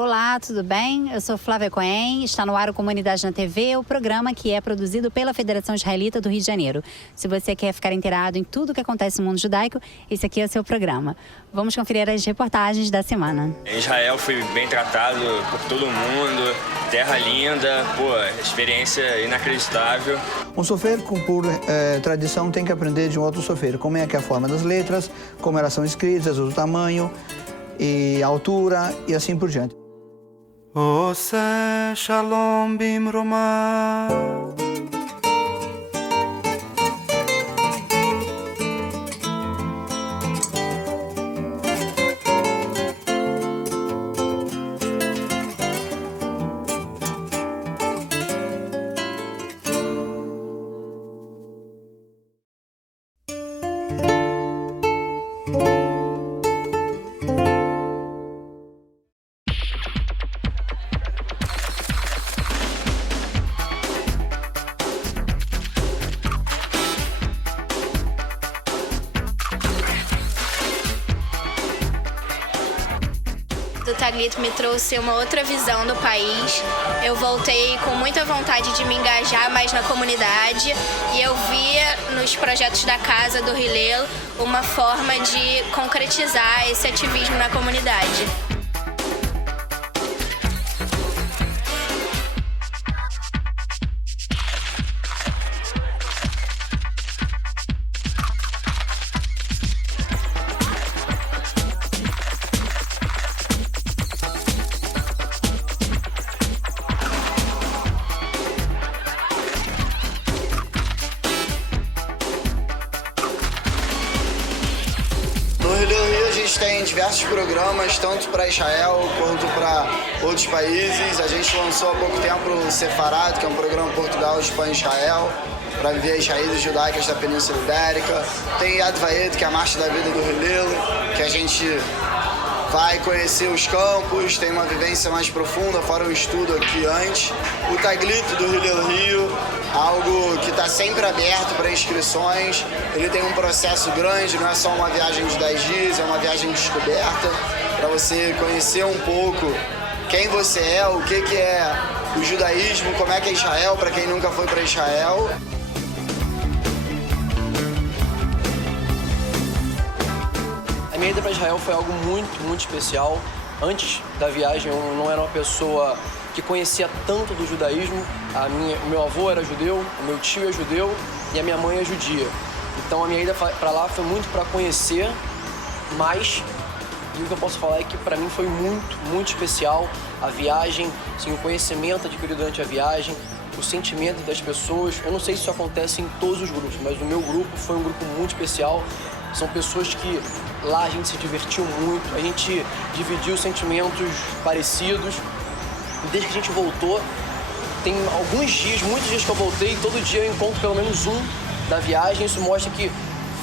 Olá, tudo bem? Eu sou Flávia Cohen, está no ar o Comunidade na TV, o programa que é produzido pela Federação Israelita do Rio de Janeiro. Se você quer ficar inteirado em tudo o que acontece no mundo judaico, esse aqui é o seu programa. Vamos conferir as reportagens da semana. Israel fui bem tratado por todo mundo, terra linda, experiência inacreditável. Um sofer, por tradição, tem que aprender de um outro sofer. Como é que é a forma das letras, como elas são escritas, o tamanho e a altura e assim por diante. עושה שלום במרומה O Taglit me trouxe uma outra visão do país. Eu voltei com muita vontade de me engajar mais na comunidade e eu via nos projetos da Casa do Hillel uma forma de concretizar esse ativismo na comunidade. No Rio a gente tem diversos programas, tanto para Israel quanto para outros países. A gente lançou há pouco tempo o Sefarad, que é um programa Portugal, Espanha e Israel, para viver as raízes judaicas da Península Ibérica. Tem Yad Vayed, que é a Marcha da Vida do Hillel, que a gente vai conhecer os campos, tem uma vivência mais profunda, fora o estudo aqui antes. O Taglit do Hillel Rio, algo que está sempre aberto para inscrições. Ele tem um processo grande, não é só uma viagem de 10 dias, é uma viagem de descoberta, para você conhecer um pouco quem você é, o que é o judaísmo, como é que é Israel, para quem nunca foi para Israel. A minha ida para Israel foi algo muito especial. Antes da viagem, eu não era uma pessoa que conhecia tanto do judaísmo. O meu avô era judeu, o meu tio é judeu e a minha mãe é judia. Então a minha ida para lá foi muito para conhecer mais. E o que eu posso falar é que para mim foi muito especial a viagem, assim, o conhecimento adquirido durante a viagem, o sentimento das pessoas. Eu não sei se isso acontece em todos os grupos, mas no meu grupo foi um grupo muito especial. São pessoas que lá a gente se divertiu muito, a gente dividiu sentimentos parecidos. E desde que a gente voltou, tem alguns dias, muitos dias que eu voltei, todo dia eu encontro pelo menos um da viagem. Isso mostra que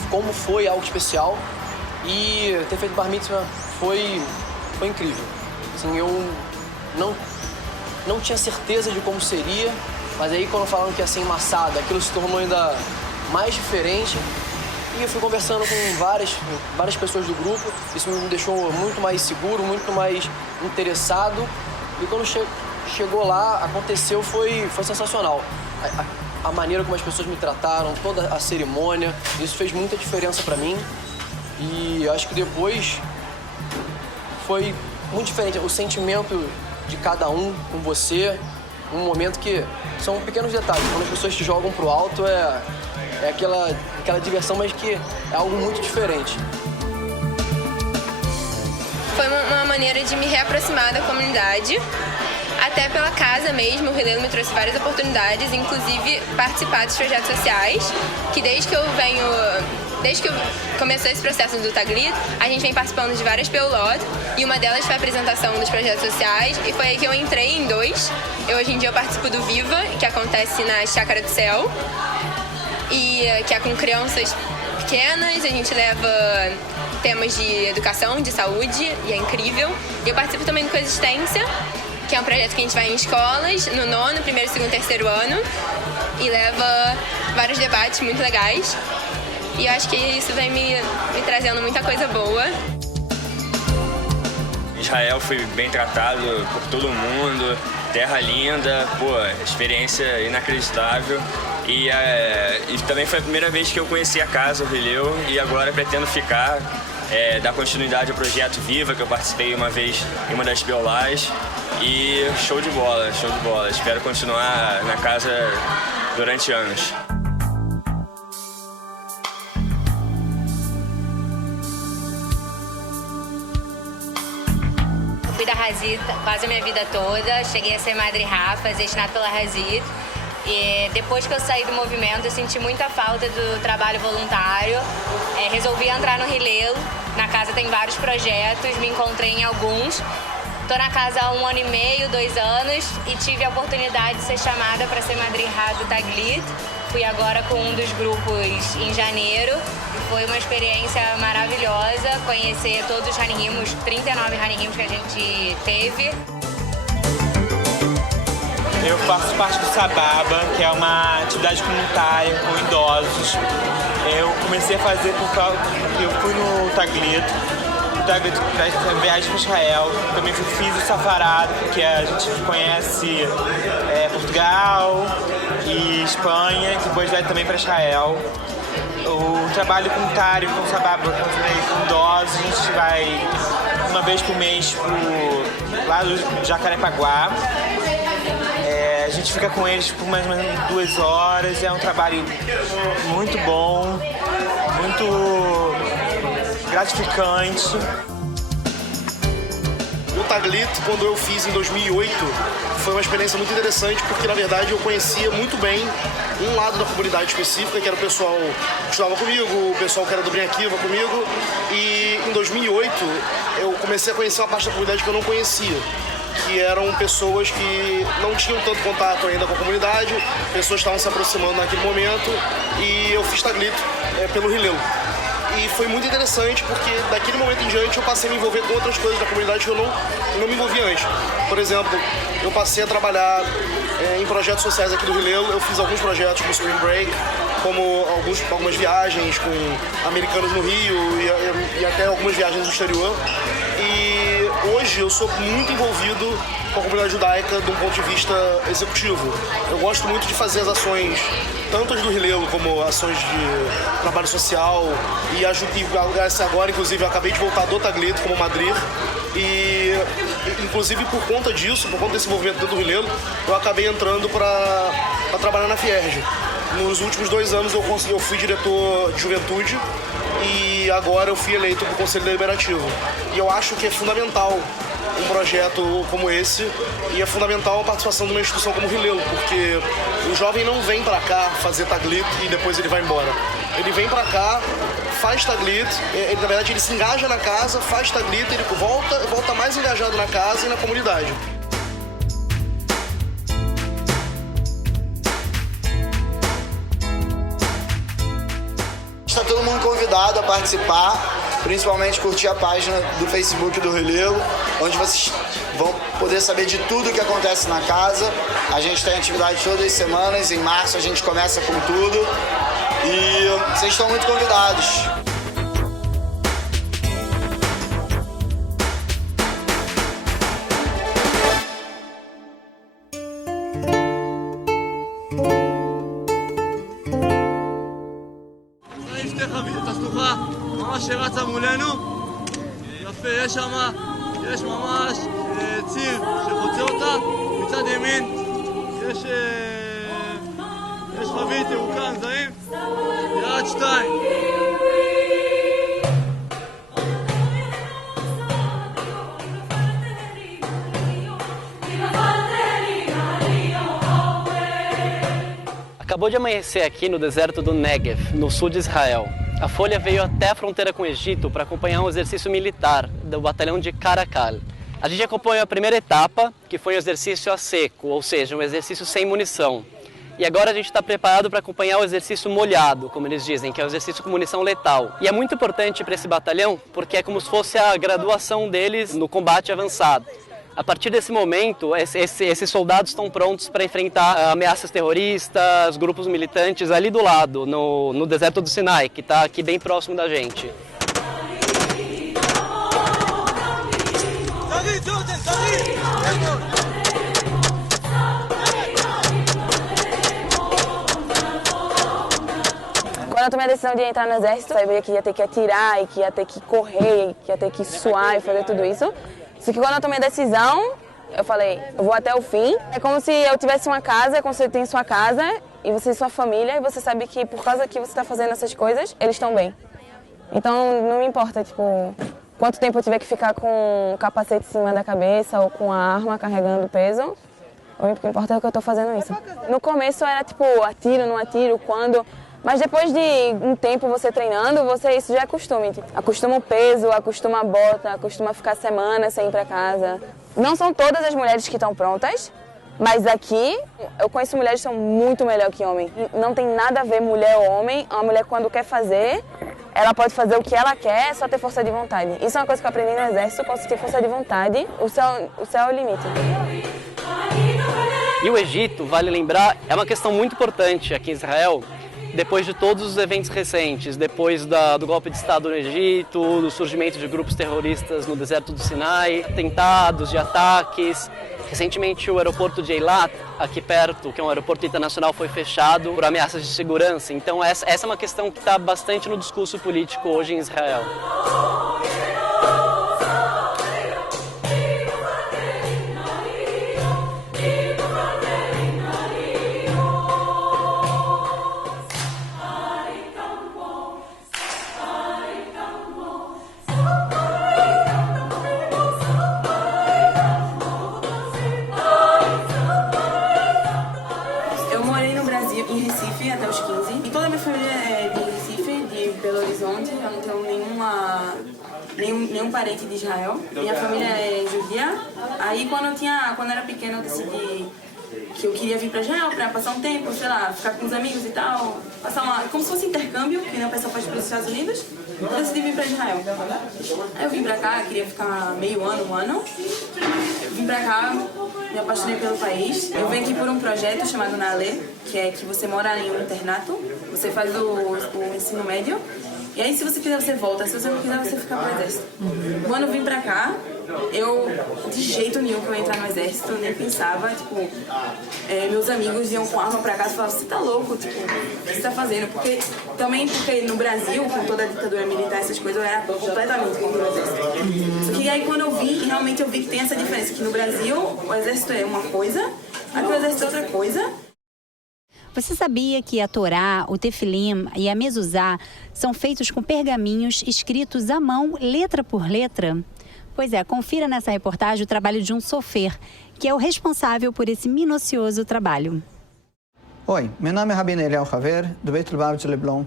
como foi algo especial. E ter feito Bar Mitzvah foi incrível. Assim, eu não tinha certeza de como seria, mas aí quando falaram que ia ser emmaçada, aquilo se tornou ainda mais diferente. E eu fui conversando com várias pessoas do grupo, isso me deixou muito mais seguro, muito mais interessado. E quando chegou lá, aconteceu, foi sensacional. A maneira como as pessoas me trataram, toda a cerimônia, isso fez muita diferença pra mim. E acho que depois foi muito diferente, o sentimento de cada um com você, um momento que são pequenos detalhes. Quando as pessoas te jogam pro alto, é aquela diversão, mas que é algo muito diferente. Foi uma maneira de me reaproximar da comunidade, até pela casa mesmo. O Hillel me trouxe várias oportunidades, inclusive participar dos projetos sociais, que desde que começou esse processo do Taglit, a gente vem participando de várias peulot, e uma delas foi a apresentação dos projetos sociais, e foi aí que eu entrei em 2. Hoje em dia eu participo do Viva, que acontece na Chácara do Céu, e que é com crianças pequenas. A gente leva temas de educação, de saúde, e é incrível. E eu participo também do Coexistência, que é um projeto que a gente vai em escolas, no 9º, 1º, 2º, 3º ano, e leva vários debates muito legais. E eu acho que isso vem me trazendo muita coisa boa. Israel fui bem tratado por todo mundo, terra linda, pô, experiência inacreditável. E também foi a primeira vez que eu conheci a casa, o Rileu, e agora pretendo ficar, dar continuidade ao projeto Viva, que eu participei uma vez em uma das Beolás. E show de bola, show de bola. Espero continuar na casa durante anos. Fui da Hazit quase a minha vida toda, cheguei a ser Madrihá, fazer Shnat pela Hazit. E depois que eu saí do movimento, eu senti muita falta do trabalho voluntário. Resolvi entrar no Hillel. Na casa tem vários projetos, me encontrei em alguns. Estou na casa há 1 ano e meio, 2 anos, e tive a oportunidade de ser chamada para ser Madrihá do Taglit. Fui agora com um dos grupos em janeiro. Foi uma experiência maravilhosa, conhecer todos os Hanihim, os 39 Hanihim que a gente teve. Eu faço parte do Sababa, que é uma atividade comunitária com idosos. Eu comecei a fazer porque eu fui no Taglit para viagem para Israel. Também fiz o Safarado, que a gente conhece Portugal e Espanha, depois vai também para Israel. O trabalho comunitário com o Sababa, com idosos, a gente vai uma vez por mês lá do Jacarepaguá. A gente fica com eles por mais ou menos 2 horas, é um trabalho muito bom, muito gratificante. O Taglit, quando eu fiz em 2008, foi uma experiência muito interessante porque, na verdade, eu conhecia muito bem um lado da comunidade específica, que era o pessoal que estudava comigo, o pessoal que era do Bnei Akiva comigo, e em 2008 eu comecei a conhecer uma parte da comunidade que eu não conhecia, que eram pessoas que não tinham tanto contato ainda com a comunidade, pessoas estavam se aproximando naquele momento, e eu fiz Taglit pelo Hillel. E foi muito interessante porque daquele momento em diante eu passei a me envolver com outras coisas da comunidade que eu não me envolvia antes. Por exemplo, eu passei a trabalhar em projetos sociais aqui do Hillel. Eu fiz alguns projetos como Spring Break, como algumas viagens com americanos no Rio e até algumas viagens no exterior. E hoje eu sou muito envolvido com a comunidade judaica de um ponto de vista executivo. Eu gosto muito de fazer as ações, tanto as do Hillel como ações de trabalho social, e agora, inclusive, eu acabei de voltar do Taglit como Madrir, e inclusive por conta disso, por conta desse movimento dentro do Hillel, eu acabei entrando para trabalhar na Fierj. Nos últimos 2 anos eu fui diretor de juventude e agora eu fui eleito para o Conselho Deliberativo. E eu acho que é fundamental um projeto como esse, e é fundamental a participação de uma instituição como o Hillel, porque o jovem não vem para cá fazer Taglit e depois ele vai embora. Ele vem para cá, faz Taglit, na verdade ele se engaja na casa, faz Taglit, ele volta mais engajado na casa e na comunidade. Está todo mundo convidado a participar, principalmente curtir a página do Facebook do Hillel, onde vocês vão poder saber de tudo que acontece na casa. A gente tem atividade todas as semanas, em março a gente começa com tudo e vocês estão muito convidados. שרצה מולנו, יפה, יש ממש ציר שחוצה אותה, מצד ימין יש חבית ירוקה מזהים, ירד 2. Acabou de amanhecer aqui no deserto do Negev, no sul de Israel. A Folha veio até a fronteira com o Egito para acompanhar um exercício militar do batalhão de Caracal. A gente acompanhou a primeira etapa, que foi um exercício a seco, ou seja, um exercício sem munição. E agora a gente está preparado para acompanhar o exercício molhado, como eles dizem, que é o exercício com munição letal. E é muito importante para esse batalhão, porque é como se fosse a graduação deles no combate avançado. A partir desse momento, esses soldados estão prontos para enfrentar ameaças terroristas, grupos militantes ali do lado, no deserto do Sinai, que está aqui bem próximo da gente. Quando eu tomei a decisão de entrar no exército, eu sabia que ia ter que atirar, e que ia ter que correr, e que ia ter que suar e fazer tudo isso. Só que quando eu tomei a decisão, eu falei, eu vou até o fim. É como se eu tivesse uma casa, é como se você tem sua casa, e você e sua família, e você sabe que por causa que você está fazendo essas coisas, eles estão bem. Então não me importa, tipo, quanto tempo eu tiver que ficar com o capacete em cima da cabeça ou com a arma carregando peso. O que importa é que eu estou fazendo isso. No começo era tipo, atiro, não atiro, quando... Mas depois de um tempo você treinando, isso já é costume. Acostuma o peso, acostuma a bota, acostuma ficar semanas sem ir para casa. Não são todas as mulheres que estão prontas, mas aqui eu conheço mulheres que são muito melhor que homem. Não tem nada a ver mulher ou homem. Uma mulher, quando quer fazer, ela pode fazer o que ela quer, é só ter força de vontade. Isso é uma coisa que eu aprendi no exército, posso ter força de vontade, o céu é o limite. E o Egito, vale lembrar, é uma questão muito importante aqui em Israel. Depois de todos os eventos recentes, depois do golpe de Estado no Egito, do surgimento de grupos terroristas no deserto do Sinai, atentados e ataques. Recentemente o aeroporto de Eilat, aqui perto, que é um aeroporto internacional, foi fechado por ameaças de segurança. Então essa é uma questão que está bastante no discurso político hoje em Israel. Em Recife até os 15. E toda a minha família é de Recife, de Belo Horizonte. Eu não tenho nenhum parente de Israel. Minha família é judia. Aí quando eu era pequena eu decidi que eu queria vir para Israel para passar um tempo, sei lá, ficar com os amigos e tal. Como se fosse intercâmbio, que a pessoa faz para os Estados Unidos. Eu decidi vir para Israel. Aí eu vim para cá, queria ficar meio ano, um ano. Eu vim para cá, me apaixonei pelo país. Eu venho aqui por um projeto chamado Naaleh, que é que você mora em um internato, você faz o ensino médio, e aí se você quiser você volta, se você não quiser você fica pro exército. Quando eu vim pra cá, eu de jeito nenhum que eu ia entrar no exército, eu nem pensava, tipo, meus amigos iam com arma pra casa e falavam, você tá louco, tipo, o que você tá fazendo? Porque no Brasil, com toda a ditadura militar, essas coisas, eu era completamente contra o exército. Só que aí quando eu vim, realmente eu vi que tem essa diferença, que no Brasil o exército é uma coisa, aqui o exército é outra coisa. Você sabia que a Torá, o Tefilim e a Mezuzá são feitos com pergaminhos escritos à mão, letra por letra? Pois é, confira nessa reportagem o trabalho de um sofer, que é o responsável por esse minucioso trabalho. Oi, meu nome é Rabino Eliel Haver, do Beit Lubavitch de Leblon.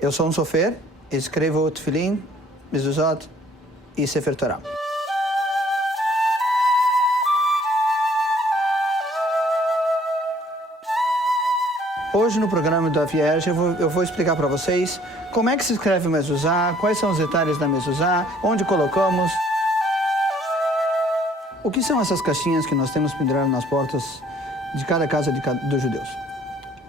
Eu sou um sofer, escrevo Tefilim, Mezuzot e Sefer Torah. Hoje no programa do Avierge eu vou explicar para vocês como é que se escreve o mezuzá, quais são os detalhes da mezuzá, onde colocamos. O que são essas caixinhas que nós temos penduradas nas portas de cada casa dos judeus?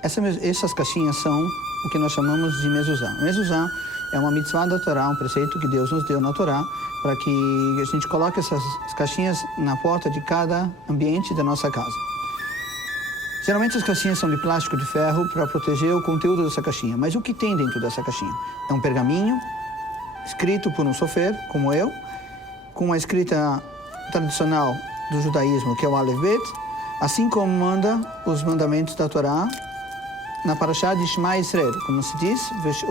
Essas caixinhas são o que nós chamamos de mezuzá. Mezuzá é uma mitzvah da Torá, um preceito que Deus nos deu na Torá, para que a gente coloque essas caixinhas na porta de cada ambiente da nossa casa. Geralmente as caixinhas são de plástico de ferro para proteger o conteúdo dessa caixinha. Mas o que tem dentro dessa caixinha? É um pergaminho escrito por um sofer, como eu, com uma escrita tradicional do judaísmo, que é o Aleph Bet, assim como manda os mandamentos da Torá na Parashá de Shema Israel, como se diz, você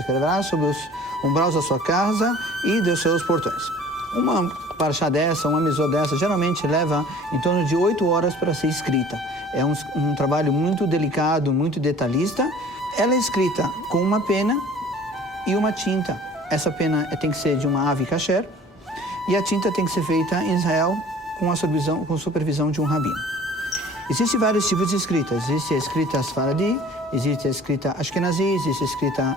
escreverá sobre os umbrais da sua casa e dos seus portões. Uma parashá dessa, uma mezuzá dessa, geralmente leva em torno de 8 horas para ser escrita. É um trabalho muito delicado, muito detalhista. Ela é escrita com uma pena e uma tinta. Essa pena tem que ser de uma ave kasher e a tinta tem que ser feita em Israel com a supervisão de um rabino. Existem vários tipos de escrita. Existe a escrita Sfaradi, existe a escrita Ashkenazi, existe a escrita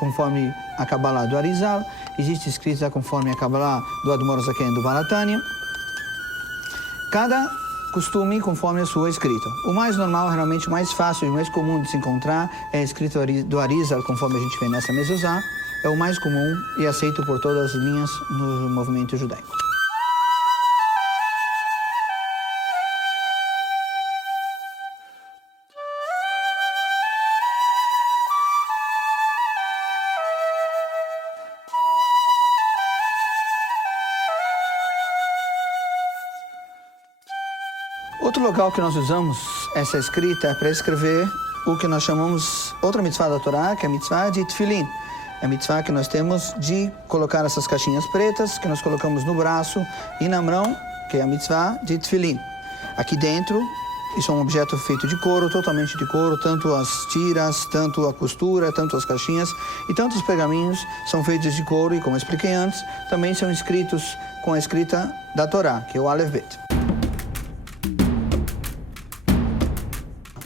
conforme a Kabbalah do Arizal, existe escrita conforme a Kabbalah do Admor Zaken do Balatânia. Cada costume conforme a sua escrita. O mais normal, realmente o mais fácil e mais comum de se encontrar é a escrita do Arizal, conforme a gente vê nessa mezuzá, é o mais comum e aceito por todas as linhas no movimento judaico. Outro local que nós usamos essa escrita é para escrever o que nós chamamos outra mitzvah da Torá, que é a mitzvah de Tefilin. É a mitzvah que nós temos de colocar essas caixinhas pretas que nós colocamos no braço e na mão, que é a mitzvah de Tefilin. Aqui dentro, isso é um objeto feito de couro, totalmente de couro, tanto as tiras, tanto a costura, tanto as caixinhas e tanto os pergaminhos são feitos de couro e, como eu expliquei antes, também são escritos com a escrita da Torá, que é o Aleph Bet.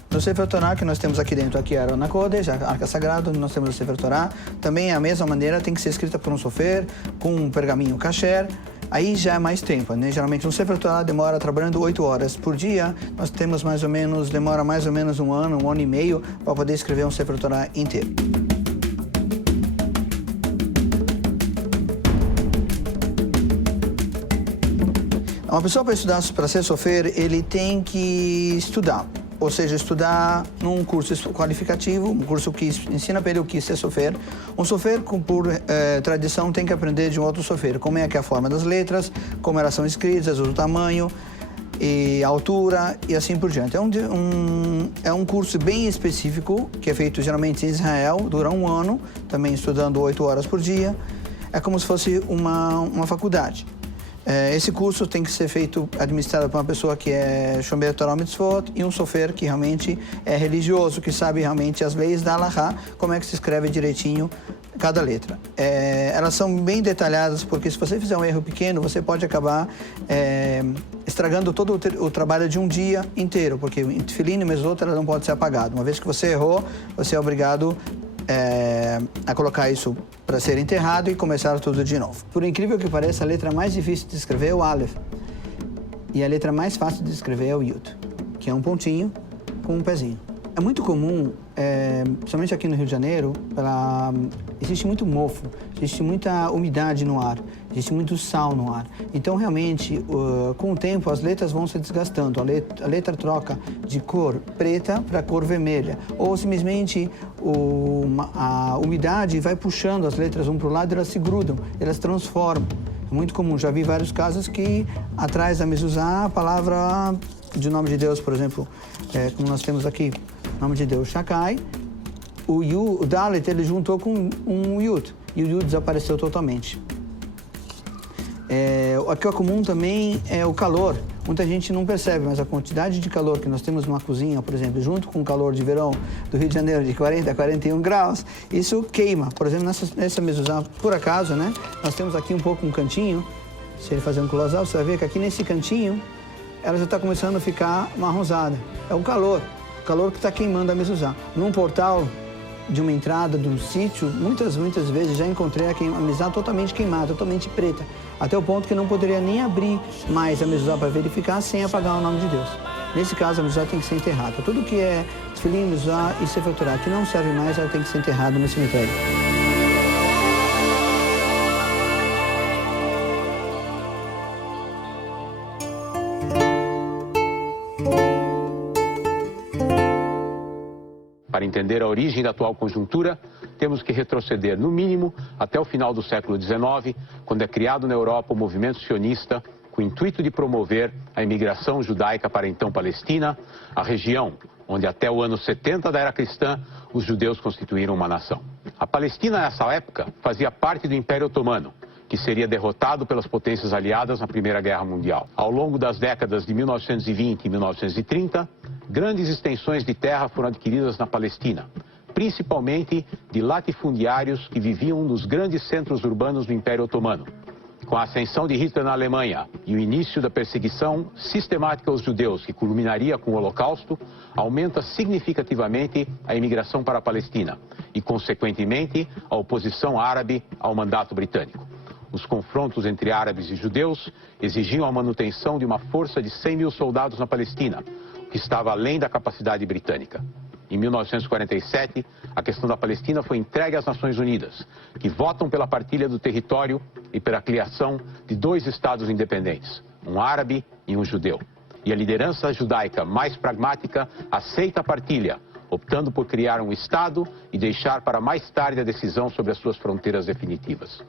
No Sefer Torah que nós temos aqui dentro, aqui é a Aron HaKodesh, a Arca Sagrada, onde nós temos o Sefer Torah, também é a mesma maneira, tem que ser escrita por um sofer, com um pergaminho kasher, aí já é mais tempo, né? Geralmente um Sefer Torah demora trabalhando 8 horas por dia, nós temos demora mais ou menos um ano e meio para poder escrever um Sefer Torah inteiro. Uma pessoa para ser sofer, ele tem que estudar. Ou seja, estudar num curso qualificativo, um curso que ensina para ele o que é ser sofer. Um sofer, por tradição, tem que aprender de um outro sofer, como é que é a forma das letras, como elas são escritas, o tamanho, e a altura e assim por diante. É um curso bem específico, que é feito geralmente em Israel, dura um ano, também estudando 8 horas por dia. É como se fosse uma faculdade. Esse curso tem que ser administrado por uma pessoa que é Shomer Torah Mitzvot e um sofer que realmente é religioso, que sabe realmente as leis da Halachá, como é que se escreve direitinho cada letra. Elas são bem detalhadas, porque se você fizer um erro pequeno, você pode acabar estragando todo o trabalho de um dia inteiro, porque em Tefilin e Mezuzot ela não pode ser apagada. Uma vez que você errou, você é obrigado a colocar isso para ser enterrado e começar tudo de novo. Por incrível que pareça, a letra mais difícil de escrever é o Aleph. E a letra mais fácil de escrever é o Yud, que é um pontinho com um pezinho. É muito comum, principalmente aqui no Rio de Janeiro, existe muito mofo, existe muita umidade no ar, existe muito sal no ar. Então, realmente, com o tempo, as letras vão se desgastando. A letra troca de cor preta para cor vermelha. Ou, simplesmente, a umidade vai puxando as letras um para o lado e elas se grudam, elas transformam. É muito comum, já vi vários casos que, atrás da mezuzá, a palavra de nome de Deus, por exemplo, como nós temos aqui, nome de Deus, Shakai, o Dalet, ele juntou com um Yud, e o Yud desapareceu totalmente. O que é comum também é o calor. Muita gente não percebe, mas a quantidade de calor que nós temos numa cozinha, por exemplo, junto com o calor de verão do Rio de Janeiro, de 40 a 41 graus, isso queima. Por exemplo, nessa mezuzá, por acaso, né, nós temos aqui um cantinho, se ele fazer um close-up, você vai ver que aqui nesse cantinho, ela já está começando a ficar marronzada. É o calor que está queimando a mezuzá. Num portal de uma entrada de um sítio, muitas vezes já encontrei a mezuzá totalmente queimada, totalmente preta, até o ponto que não poderia nem abrir mais a mezuzá para verificar sem apagar o nome de Deus. Nesse caso, a mezuzá tem que ser enterrada. Tudo que é Tefilin, mezuzá e Sefer Torah que não serve mais, ela tem que ser enterrada no cemitério. Para entender a origem da atual conjuntura, temos que retroceder, no mínimo, até o final do século XIX, quando é criado na Europa o movimento sionista, com o intuito de promover a imigração judaica para a então Palestina, a região onde até o ano 70 da era cristã os judeus constituíram uma nação. A Palestina, nessa época, fazia parte do Império Otomano, que seria derrotado pelas potências aliadas na Primeira Guerra Mundial. Ao longo das décadas de 1920 e 1930, grandes extensões de terra foram adquiridas na Palestina, principalmente de latifundiários que viviam nos grandes centros urbanos do Império Otomano. Com a ascensão de Hitler na Alemanha e o início da perseguição sistemática aos judeus, que culminaria com o Holocausto, aumenta significativamente a imigração para a Palestina e, consequentemente, a oposição árabe ao mandato britânico. Os confrontos entre árabes e judeus exigiam a manutenção de uma força de 100 mil soldados na Palestina, o que estava além da capacidade britânica. em 1947, a questão da Palestina foi entregue às Nações Unidas, que votam pela partilha do território e pela criação de 2 estados independentes, um árabe e um judeu. E a liderança judaica mais pragmática aceita a partilha, optando por criar um estado e deixar para mais tarde a decisão sobre as suas fronteiras definitivas.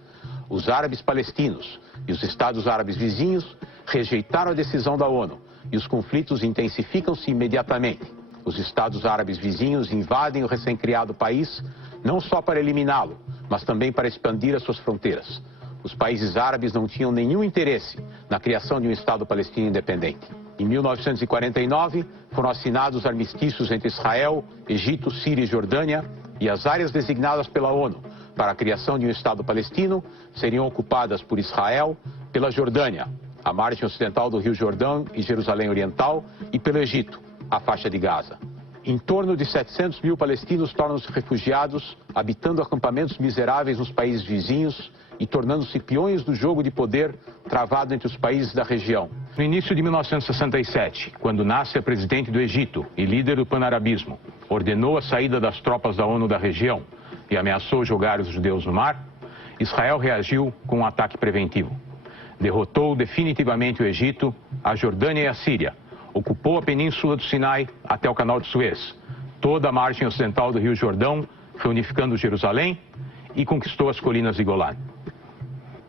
Os árabes palestinos e os estados árabes vizinhos rejeitaram a decisão da ONU e os conflitos intensificam-se imediatamente. Os estados árabes vizinhos invadem o recém-criado país, não só para eliminá-lo, mas também para expandir as suas fronteiras. Os países árabes não tinham nenhum interesse na criação de um Estado palestino independente. Em 1949, foram assinados armistícios entre Israel, Egito, Síria e Jordânia, e as áreas designadas pela ONU para a criação de um Estado palestino seriam ocupadas por Israel, pela Jordânia, a margem ocidental do Rio Jordão e Jerusalém Oriental, e pelo Egito, a faixa de Gaza. Em torno de 700 mil palestinos tornam-se refugiados, habitando acampamentos miseráveis nos países vizinhos e tornando-se peões do jogo de poder travado entre os países da região. No início de 1967, quando Nasser, presidente do Egito e líder do panarabismo, ordenou a saída das tropas da ONU da região e ameaçou jogar os judeus no mar, Israel reagiu com um ataque preventivo. Derrotou definitivamente o Egito, a Jordânia e a Síria, ocupou a península do Sinai até o canal de Suez, toda a margem ocidental do Rio Jordão, reunificando Jerusalém e conquistou as colinas de Golã.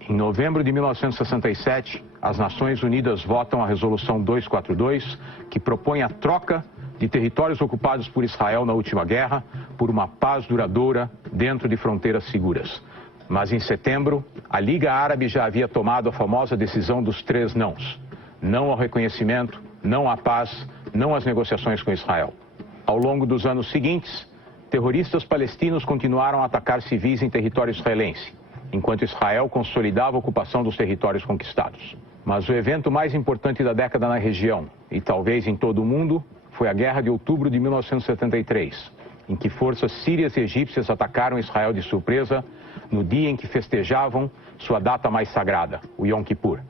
Em novembro de 1967, as Nações Unidas votam a Resolução 242, que propõe a troca de territórios ocupados por Israel na última guerra por uma paz duradoura dentro de fronteiras seguras. Mas em setembro, a Liga Árabe já havia tomado a famosa decisão dos 3 nãos. Não ao reconhecimento, não à paz, não às negociações com Israel. Ao longo dos anos seguintes, terroristas palestinos continuaram a atacar civis em território israelense, enquanto Israel consolidava a ocupação dos territórios conquistados. Mas o evento mais importante da década na região, e talvez em todo o mundo, foi a Guerra de Outubro de 1973, em que forças sírias e egípcias atacaram Israel de surpresa no dia em que festejavam sua data mais sagrada, o Yom Kippur.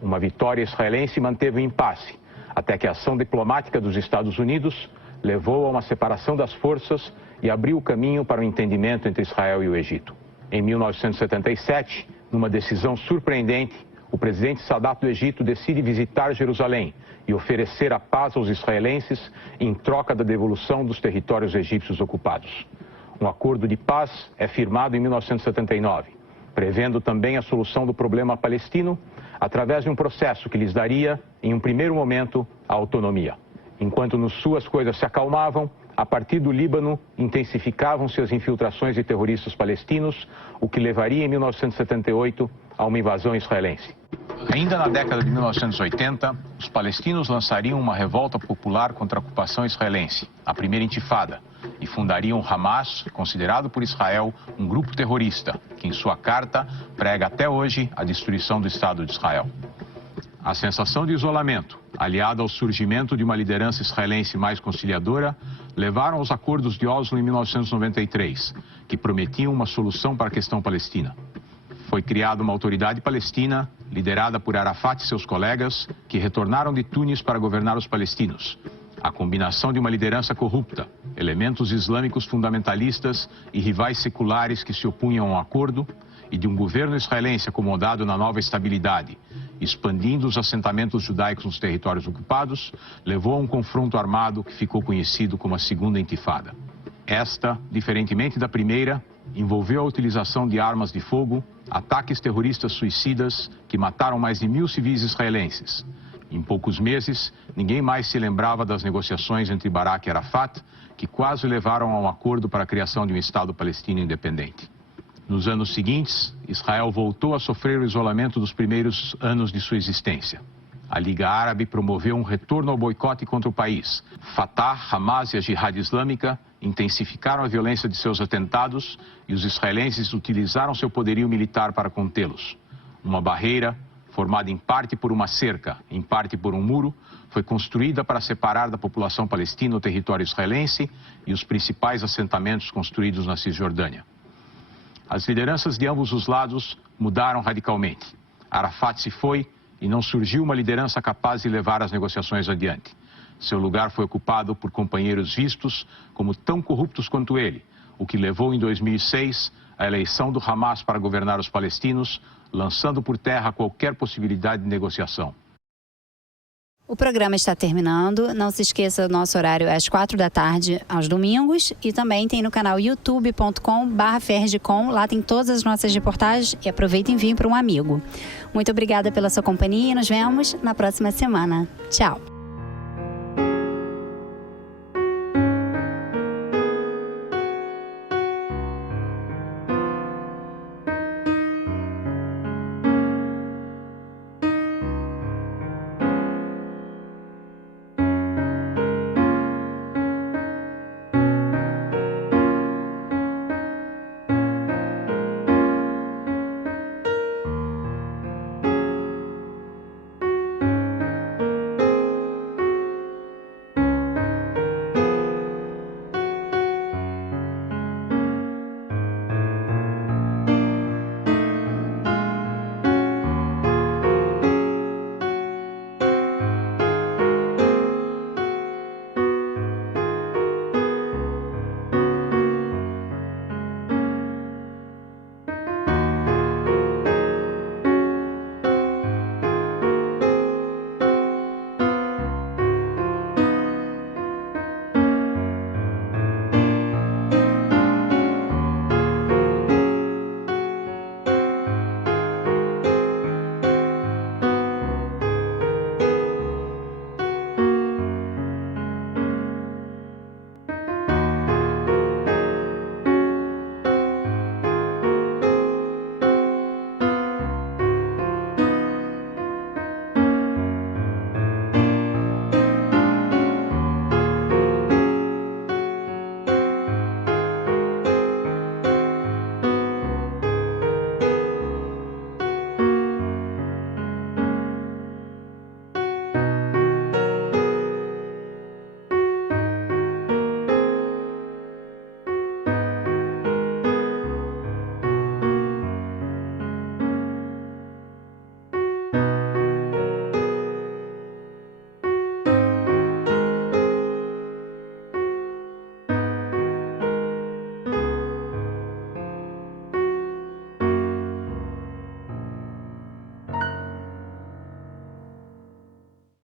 Uma vitória israelense manteve o impasse, até que a ação diplomática dos Estados Unidos levou a uma separação das forças e abriu o caminho para o entendimento entre Israel e o Egito. Em 1977, numa decisão surpreendente, o presidente Sadat do Egito decide visitar Jerusalém e oferecer a paz aos israelenses em troca da devolução dos territórios egípcios ocupados. Um acordo de paz é firmado em 1979, prevendo também a solução do problema palestino através de um processo que lhes daria, em um primeiro momento, a autonomia. Enquanto no sul as coisas se acalmavam, a partir do Líbano intensificavam-se as infiltrações de terroristas palestinos, o que levaria em 1978 a uma invasão israelense. Ainda na década de 1980, os palestinos lançariam uma revolta popular contra a ocupação israelense, a primeira intifada, e fundariam o Hamas, considerado por Israel um grupo terrorista, que em sua carta prega até hoje a destruição do Estado de Israel. A sensação de isolamento, aliada ao surgimento de uma liderança israelense mais conciliadora, levaram aos acordos de Oslo em 1993, que prometiam uma solução para a questão palestina. Foi criada uma autoridade palestina, liderada por Arafat e seus colegas, que retornaram de Tunis para governar os palestinos. A combinação de uma liderança corrupta, elementos islâmicos fundamentalistas e rivais seculares que se opunham ao acordo, e de um governo israelense acomodado na nova estabilidade, expandindo os assentamentos judaicos nos territórios ocupados, levou a um confronto armado que ficou conhecido como a Segunda Intifada. Esta, diferentemente da primeira, envolveu a utilização de armas de fogo, ataques terroristas suicidas que mataram mais de 1.000 civis israelenses. Em poucos meses, ninguém mais se lembrava das negociações entre Barak e Arafat, que quase levaram a um acordo para a criação de um Estado palestino independente. Nos anos seguintes, Israel voltou a sofrer o isolamento dos primeiros anos de sua existência. A Liga Árabe promoveu um retorno ao boicote contra o país. Fatah, Hamas e a Jihad Islâmica intensificaram a violência de seus atentados e os israelenses utilizaram seu poderio militar para contê-los. Uma barreira, formada em parte por uma cerca, em parte por um muro, foi construída para separar da população palestina o território israelense e os principais assentamentos construídos na Cisjordânia. As lideranças de ambos os lados mudaram radicalmente. Arafat se foi e não surgiu uma liderança capaz de levar as negociações adiante. Seu lugar foi ocupado por companheiros vistos como tão corruptos quanto ele, o que levou em 2006 à eleição do Hamas para governar os palestinos, lançando por terra qualquer possibilidade de negociação. O programa está terminando. Não se esqueça, o nosso horário é às 4 da tarde, aos domingos. E também tem no canal youtube.com/ferrgcom. Lá tem todas as nossas reportagens. E aproveita e envie para um amigo. Muito obrigada pela sua companhia e nos vemos na próxima semana. Tchau!